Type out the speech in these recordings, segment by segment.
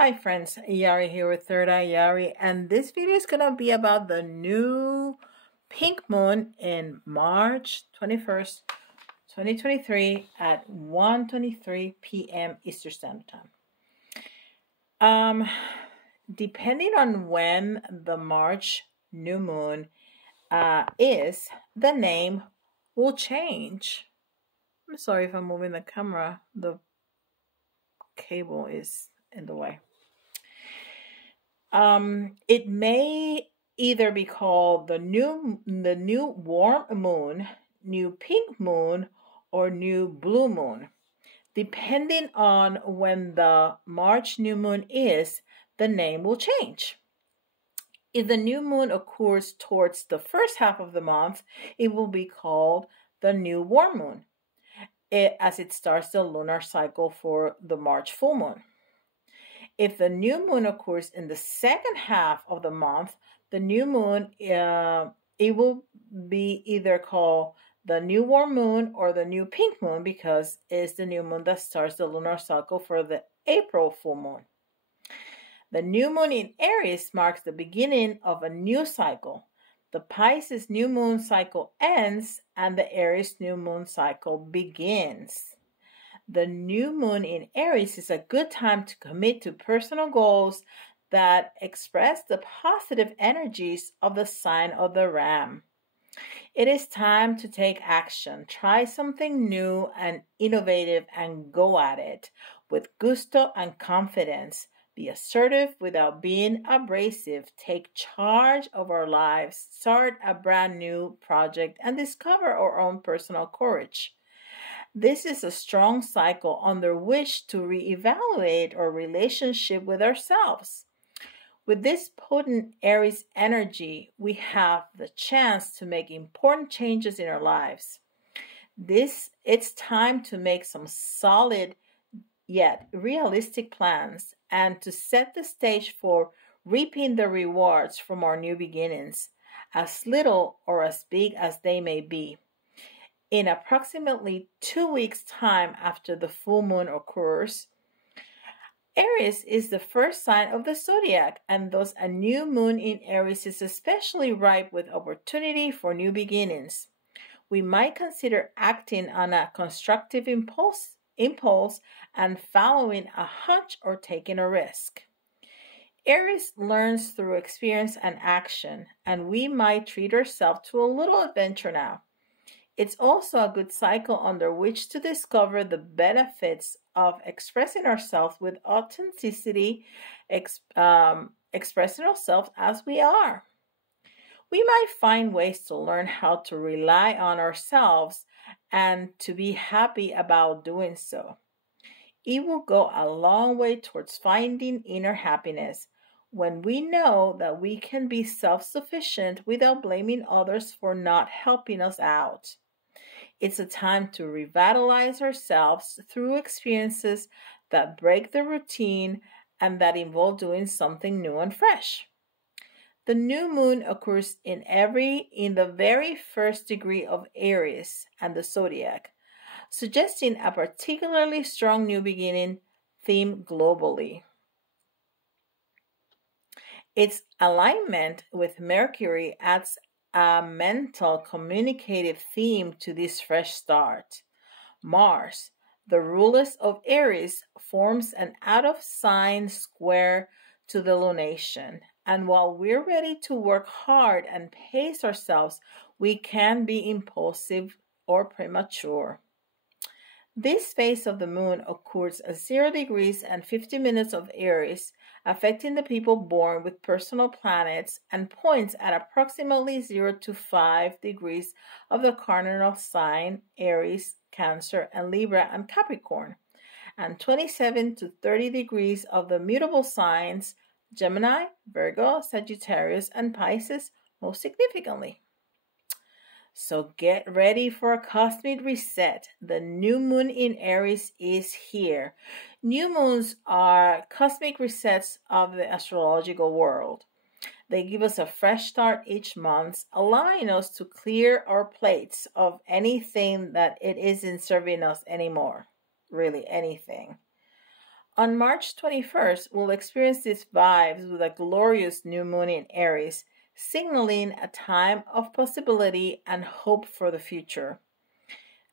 Hi friends, Yari here with Third Eye Yari, and this video is gonna be about the new pink moon in March 21st, 2023 at 1:23 p.m. Eastern Standard Time. Depending on when the March new moon is, the name will change. I'm sorry if I'm moving the camera. The cable is in the way. It may either be called the new warm moon, new pink moon, or new blue moon. Depending on when the March new moon is, the name will change. If the new moon occurs towards the first half of the month, it will be called the new warm moon, as it starts the lunar cycle for the March full moon. If the new moon occurs in the second half of the month, the new moon, it will be either called the new warm moon or the new pink moon because it's the new moon that starts the lunar cycle for the April full moon. The new moon in Aries marks the beginning of a new cycle. The Pisces new moon cycle ends and the Aries new moon cycle begins. The new moon in Aries is a good time to commit to personal goals that express the positive energies of the sign of the Ram. It is time to take action. Try something new and innovative and go at it with gusto and confidence. Be assertive without being abrasive. Take charge of our lives. Start a brand new project and discover our own personal courage. This is a strong cycle under which to reevaluate our relationship with ourselves. With this potent Aries energy, we have the chance to make important changes in our lives. It's time to make some solid yet realistic plans and to set the stage for reaping the rewards from our new beginnings, as little or as big as they may be. In approximately 2 weeks' time after the full moon occurs, Aries is the first sign of the zodiac, and thus a new moon in Aries is especially ripe with opportunity for new beginnings. We might consider acting on a constructive impulse and following a hunch or taking a risk. Aries learns through experience and action, and we might treat ourselves to a little adventure now. It's also a good cycle under which to discover the benefits of expressing ourselves with authenticity, expressing ourselves as we are. We might find ways to learn how to rely on ourselves and to be happy about doing so. It will go a long way towards finding inner happiness when we know that we can be self-sufficient without blaming others for not helping us out. It's a time to revitalize ourselves through experiences that break the routine and that involve doing something new and fresh. The new moon occurs in the very first degree of Aries and the zodiac, suggesting a particularly strong new beginning theme globally. Its alignment with Mercury adds a mental communicative theme to this fresh start. Mars, the ruler of Aries, forms an out-of-sign square to the lunation, and while we're ready to work hard and pace ourselves, we can be impulsive or premature. This phase of the moon occurs at 0 degrees and 50 minutes of Aries, affecting the people born with personal planets, and points at approximately 0 to 5 degrees of the cardinal sign Aries, Cancer, and Libra and Capricorn, and 27 to 30 degrees of the mutable signs Gemini, Virgo, Sagittarius, and Pisces most significantly. So get ready for a cosmic reset. The new moon in Aries is here. New moons are cosmic resets of the astrological world. They give us a fresh start each month, allowing us to clear our plates of anything that it isn't serving us anymore. Really, anything. On March 21st, we'll experience these vibes with a glorious new moon in Aries, signaling a time of possibility and hope for the future.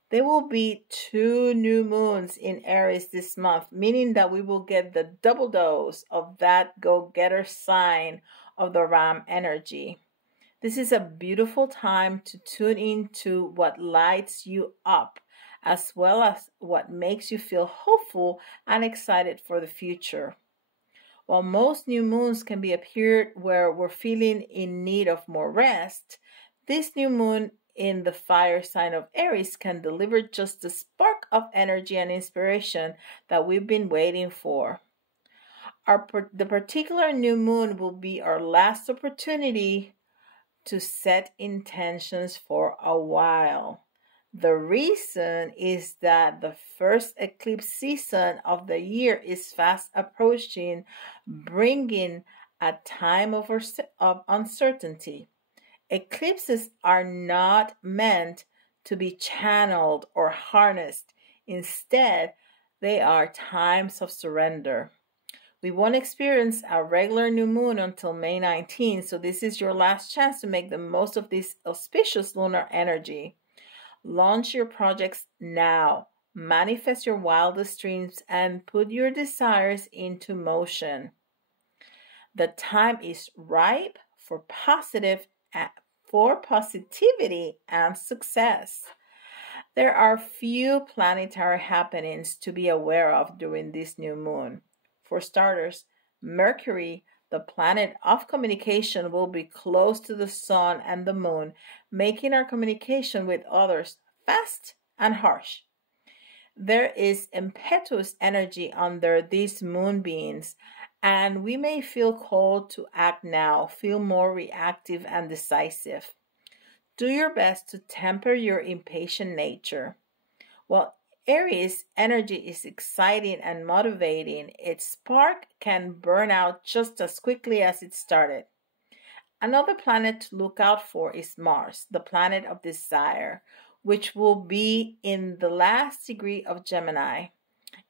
There will be 2 new moons in Aries this month, meaning that we will get the double dose of that go-getter sign of the Ram energy. This is a beautiful time to tune into what lights you up, as well as what makes you feel hopeful and excited for the future. While most new moons can be a period where we're feeling in need of more rest, this new moon in the fire sign of Aries can deliver just the spark of energy and inspiration that we've been waiting for. The particular new moon will be our last opportunity to set intentions for a while. The reason is that the first eclipse season of the year is fast approaching, bringing a time of uncertainty. Eclipses are not meant to be channeled or harnessed. Instead, they are times of surrender. We won't experience a regular new moon until May 19, so this is your last chance to make the most of this auspicious lunar energy. Launch your projects now. Manifest your wildest dreams and put your desires into motion. The time is ripe for positivity and success. There are few planetary happenings to be aware of during this new moon. For starters, Mercury, the planet of communication, will be close to the sun and the moon, making our communication with others fast and harsh. There is impetuous energy under these moonbeams, and we may feel called to act now, feel more reactive and decisive. Do your best to temper your impatient nature. While Aries energy is exciting and motivating, its spark can burn out just as quickly as it started. Another planet to look out for is Mars, the planet of desire, which will be in the last degree of Gemini,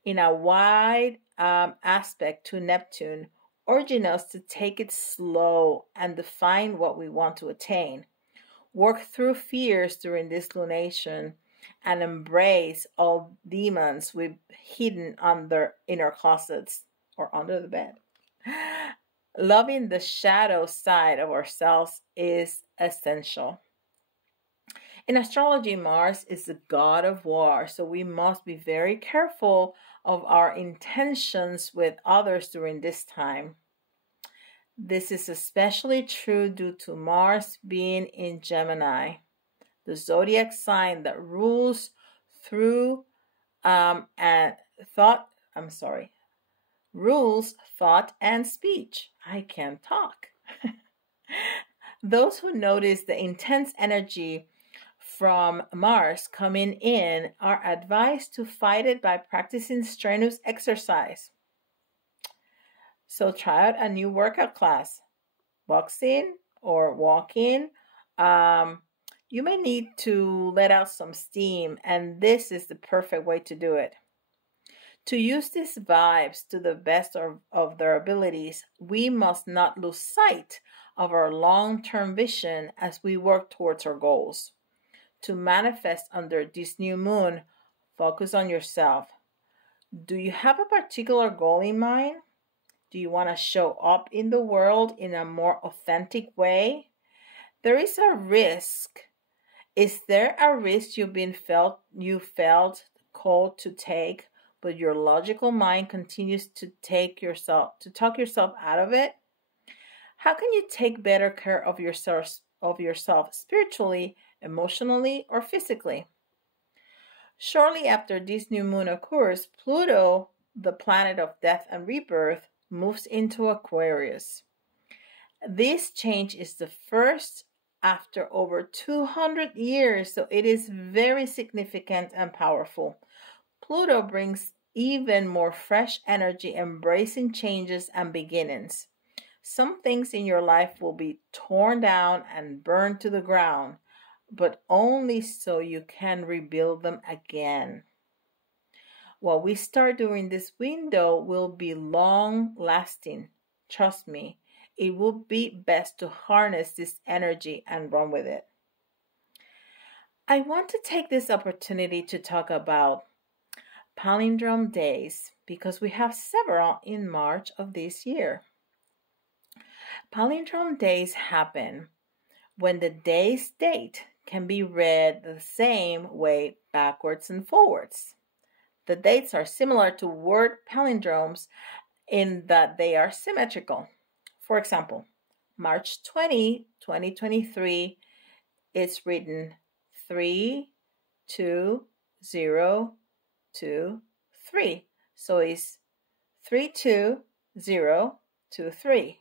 in a wide aspect to Neptune, urging us to take it slow and define what we want to attain. Work through fears during this lunation and embrace all demons we've hidden in our closets or under the bed. Loving the shadow side of ourselves is essential. In astrology, Mars is the god of war, so we must be very careful of our intentions with others during this time. This is especially true due to Mars being in Gemini, the zodiac sign that rules thought and speech. I can't talk. Those who notice the intense energy from Mars coming in are advised to fight it by practicing strenuous exercise. So try out a new workout class, boxing or walking. You may need to let out some steam, and this is the perfect way to do it. To use these vibes to the best of their abilities, we must not lose sight of our long-term vision as we work towards our goals. To manifest under this new moon, focus on yourself. Do you have a particular goal in mind? Do you want to show up in the world in a more authentic way? There is a risk. Is there a risk you felt called to take, but your logical mind continues to talk yourself out of it? How can you take better care of yourself spiritually, emotionally, or physically? Shortly after this new moon occurs, Pluto, the planet of death and rebirth, moves into Aquarius. This change is the first after over 200 years, so it is very significant and powerful. Pluto brings even more fresh energy, embracing changes and beginnings. Some things in your life will be torn down and burned to the ground, but only so you can rebuild them again. What we start during this window will be long lasting. Trust me, it will be best to harness this energy and run with it. I want to take this opportunity to talk about palindrome days because we have several in March of this year. Palindrome days happen when the day's date can be read the same way backwards and forwards. The dates are similar to word palindromes in that they are symmetrical. For example, March 20, 2023 is written 3, 2, 0, 2, 3. So it's 3, 2, 0, 2, 3.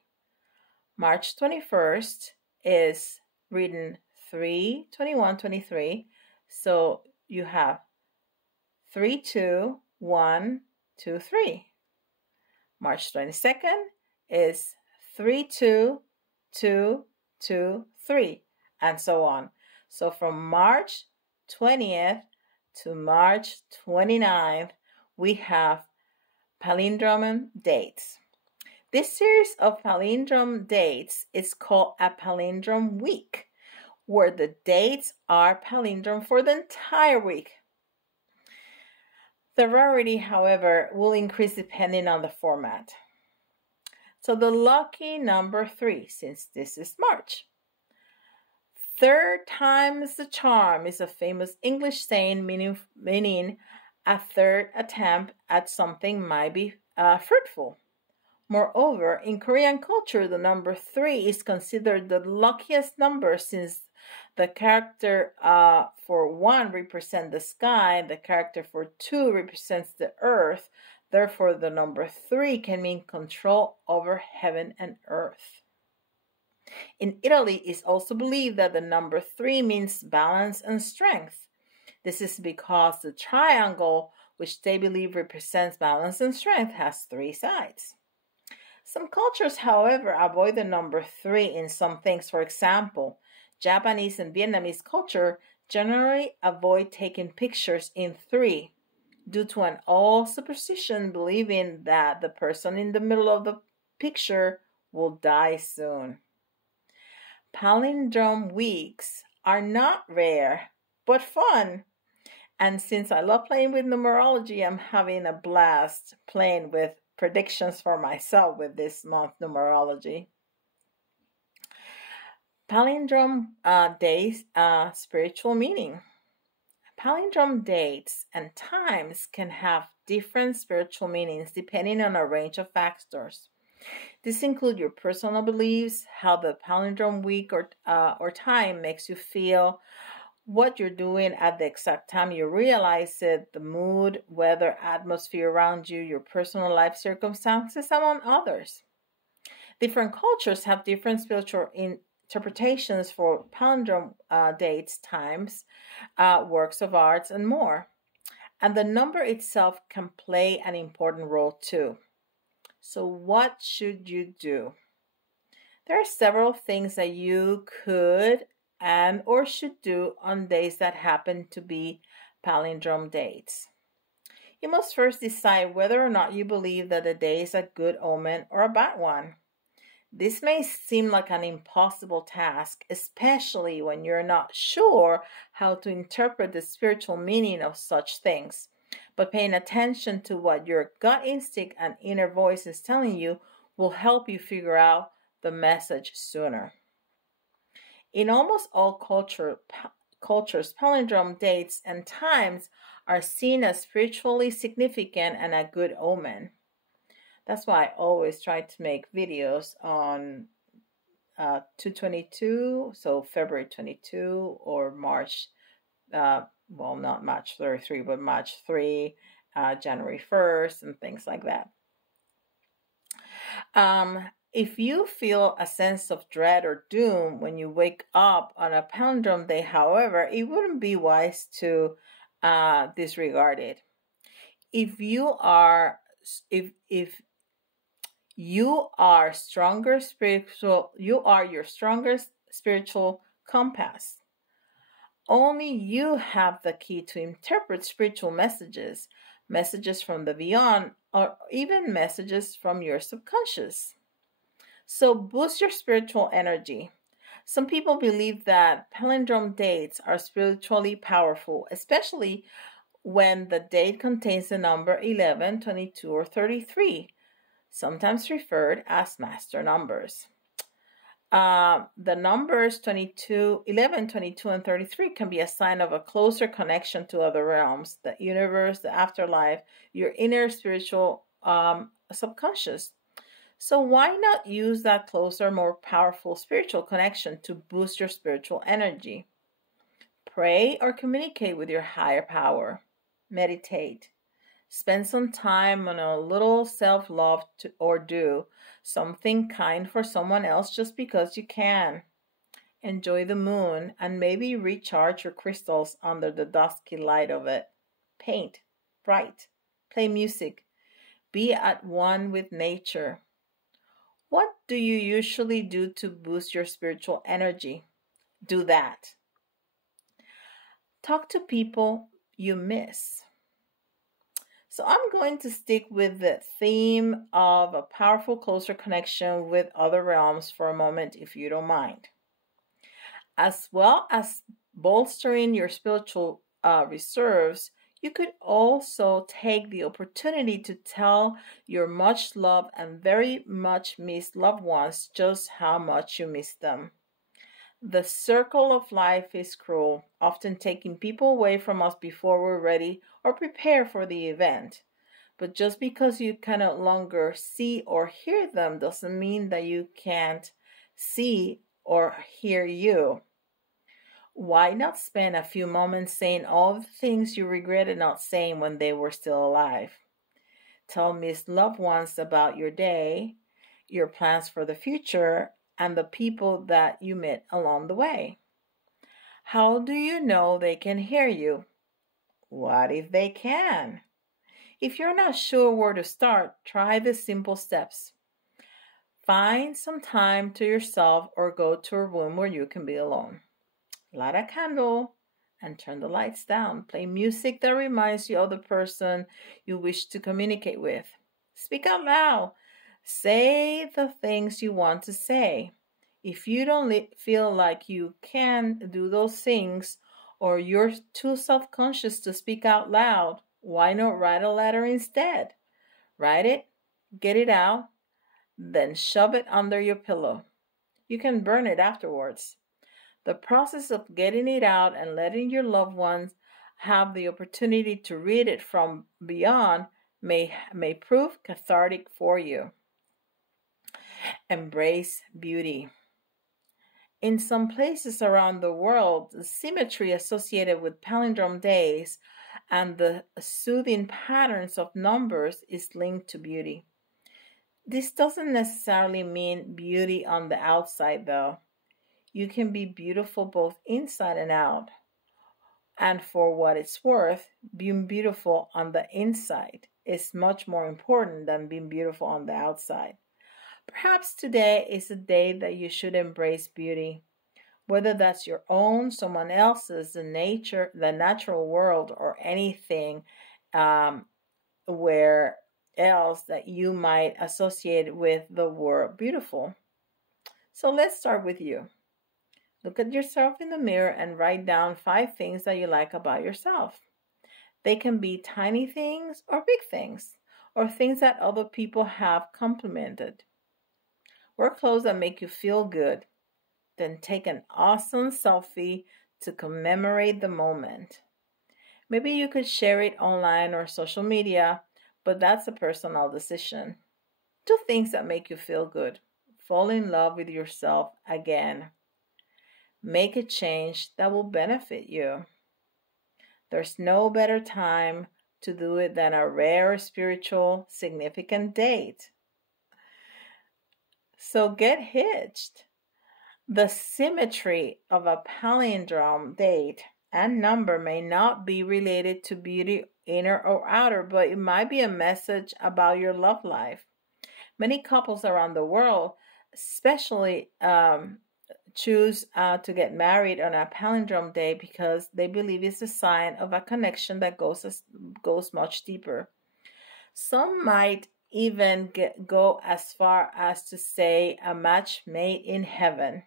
March 21st is written 3, 21, 23. So you have 3, 2, 1, 2, 3. March 22nd is 3, 2, 2, 2, 3, and so on. So from March 20th to March 29th, we have palindrome dates. This series of palindrome dates is called a palindrome week, where the dates are palindrome for the entire week. The rarity, however, will increase depending on the format. So the lucky number 3, since this is March. Third time's the charm is a famous English saying meaning a third attempt at something might be fruitful. Moreover, in Korean culture, the number 3 is considered the luckiest number since the character for 1 represents the sky, the character for 2 represents the earth. Therefore, the number 3 can mean control over heaven and earth. In Italy, it's also believed that the number 3 means balance and strength. This is because the triangle, which they believe represents balance and strength, has 3 sides. Some cultures, however, avoid the number 3 in some things. For example, Japanese and Vietnamese culture generally avoid taking pictures in 3 due to an old superstition believing that the person in the middle of the picture will die soon. Palindrome weeks are not rare, but fun. And since I love playing with numerology, I'm having a blast playing with predictions for myself with this month numerology. Palindrome days, spiritual meaning. Palindrome dates and times can have different spiritual meanings depending on a range of factors. This includes your personal beliefs, how the palindrome week or time makes you feel, what you're doing at the exact time you realize it, the mood, weather, atmosphere around you, your personal life circumstances, among others. Different cultures have different spiritual interpretations for palindrome dates, times, works of arts, and more. And the number itself can play an important role too. So what should you do? There are several things that you could and or should do on days that happen to be palindrome dates. You must first decide whether or not you believe that the day is a good omen or a bad one. This may seem like an impossible task, especially when you're not sure how to interpret the spiritual meaning of such things. But paying attention to what your gut instinct and inner voice is telling you will help you figure out the message sooner. In almost all cultures, palindrome dates and times are seen as spiritually significant and a good omen. That's why I always try to make videos on 2/22, so February 22 or March, well, not March 33, but March 3, January 1st, and things like that. If you feel a sense of dread or doom when you wake up on a palindrome day, however, it wouldn't be wise to disregard it. If you are your strongest spiritual compass. Only you have the key to interpret spiritual messages, messages from the beyond, or even messages from your subconscious. So boost your spiritual energy. Some people believe that palindrome dates are spiritually powerful, especially when the date contains the number 11, 22, or 33, sometimes referred as master numbers. The numbers 22, 11, 22, and 33 can be a sign of a closer connection to other realms, the universe, the afterlife, your inner spiritual subconscious. So why not use that closer, more powerful spiritual connection to boost your spiritual energy? Pray or communicate with your higher power. Meditate. Spend some time on a little self-love or do something kind for someone else just because you can. Enjoy the moon and maybe recharge your crystals under the dusky light of it. Paint, write, play music. Be at one with nature. What do you usually do to boost your spiritual energy? Do that. Talk to people you miss. So I'm going to stick with the theme of a powerful, closer connection with other realms for a moment, if you don't mind. As well as bolstering your spiritual reserves, you could also take the opportunity to tell your much loved and very much missed loved ones just how much you miss them. The circle of life is cruel, often taking people away from us before we're ready or prepare for the event. But just because you can no longer see or hear them doesn't mean that you can't see or hear you. Why not spend a few moments saying all the things you regretted not saying when they were still alive? Tell missed loved ones about your day, your plans for the future, and the people that you met along the way. How do you know they can hear you? What if they can? If you're not sure where to start, try the simple steps. Find some time to yourself or go to a room where you can be alone. Light a candle and turn the lights down. Play music that reminds you of the person you wish to communicate with. Speak out loud. Say the things you want to say. If you don't feel like you can do those things or you're too self-conscious to speak out loud, why not write a letter instead? Write it, get it out, then shove it under your pillow. You can burn it afterwards. The process of getting it out and letting your loved ones have the opportunity to read it from beyond may prove cathartic for you. Embrace beauty. In some places around the world, the symmetry associated with palindrome days and the soothing patterns of numbers is linked to beauty. This doesn't necessarily mean beauty on the outside, though. You can be beautiful both inside and out. And for what it's worth, being beautiful on the inside is much more important than being beautiful on the outside. Perhaps today is a day that you should embrace beauty, whether that's your own, someone else's, the natural world, or anything where else that you might associate with the word beautiful. So let's start with you. Look at yourself in the mirror and write down 5 things that you like about yourself. They can be tiny things or big things, or things that other people have complimented. Wear clothes that make you feel good. Then take an awesome selfie to commemorate the moment. Maybe you could share it online or social media, but that's a personal decision. Do things that make you feel good. Fall in love with yourself again. Make a change that will benefit you. There's no better time to do it than a rare spiritual significant date. So get hitched. The symmetry of a palindrome date and number may not be related to beauty, inner or outer, but it might be a message about your love life. Many couples around the world, especially choose to get married on a palindrome day because they believe it's a sign of a connection that goes much deeper. Some might even go as far as to say a match made in heaven.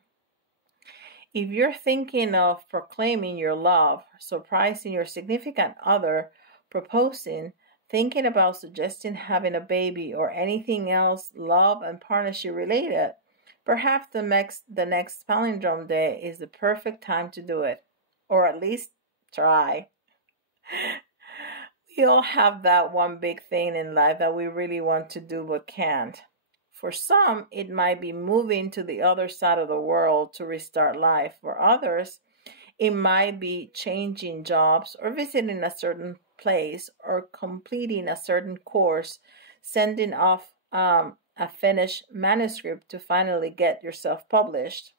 If you're thinking of proclaiming your love, surprising your significant other, proposing, thinking about suggesting having a baby, or anything else love and partnership related, perhaps the next palindrome day is the perfect time to do it, or at least try. We all have that one big thing in life that we really want to do but can't. For some, it might be moving to the other side of the world to restart life. For others, it might be changing jobs or visiting a certain place or completing a certain course, sending off a finished manuscript to finally get yourself published.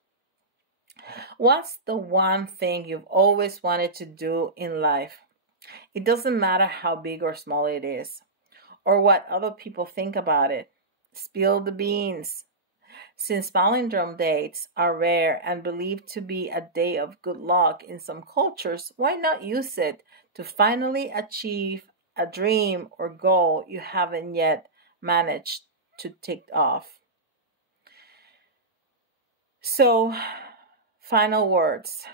What's the one thing you've always wanted to do in life? It doesn't matter how big or small it is, or what other people think about it. Spill the beans. Since palindrome dates are rare and believed to be a day of good luck in some cultures, why not use it to finally achieve a dream or goal you haven't yet managed to tick off? So, final words.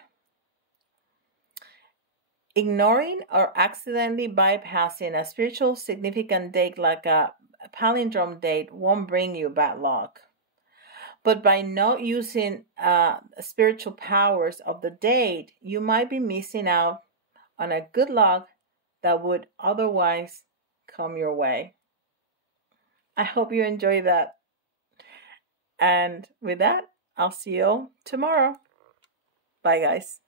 Ignoring or accidentally bypassing a spiritual significant date like a palindrome date won't bring you bad luck. But by not using spiritual powers of the date, you might be missing out on a good luck that would otherwise come your way. I hope you enjoy that. And with that, I'll see you tomorrow. Bye, guys.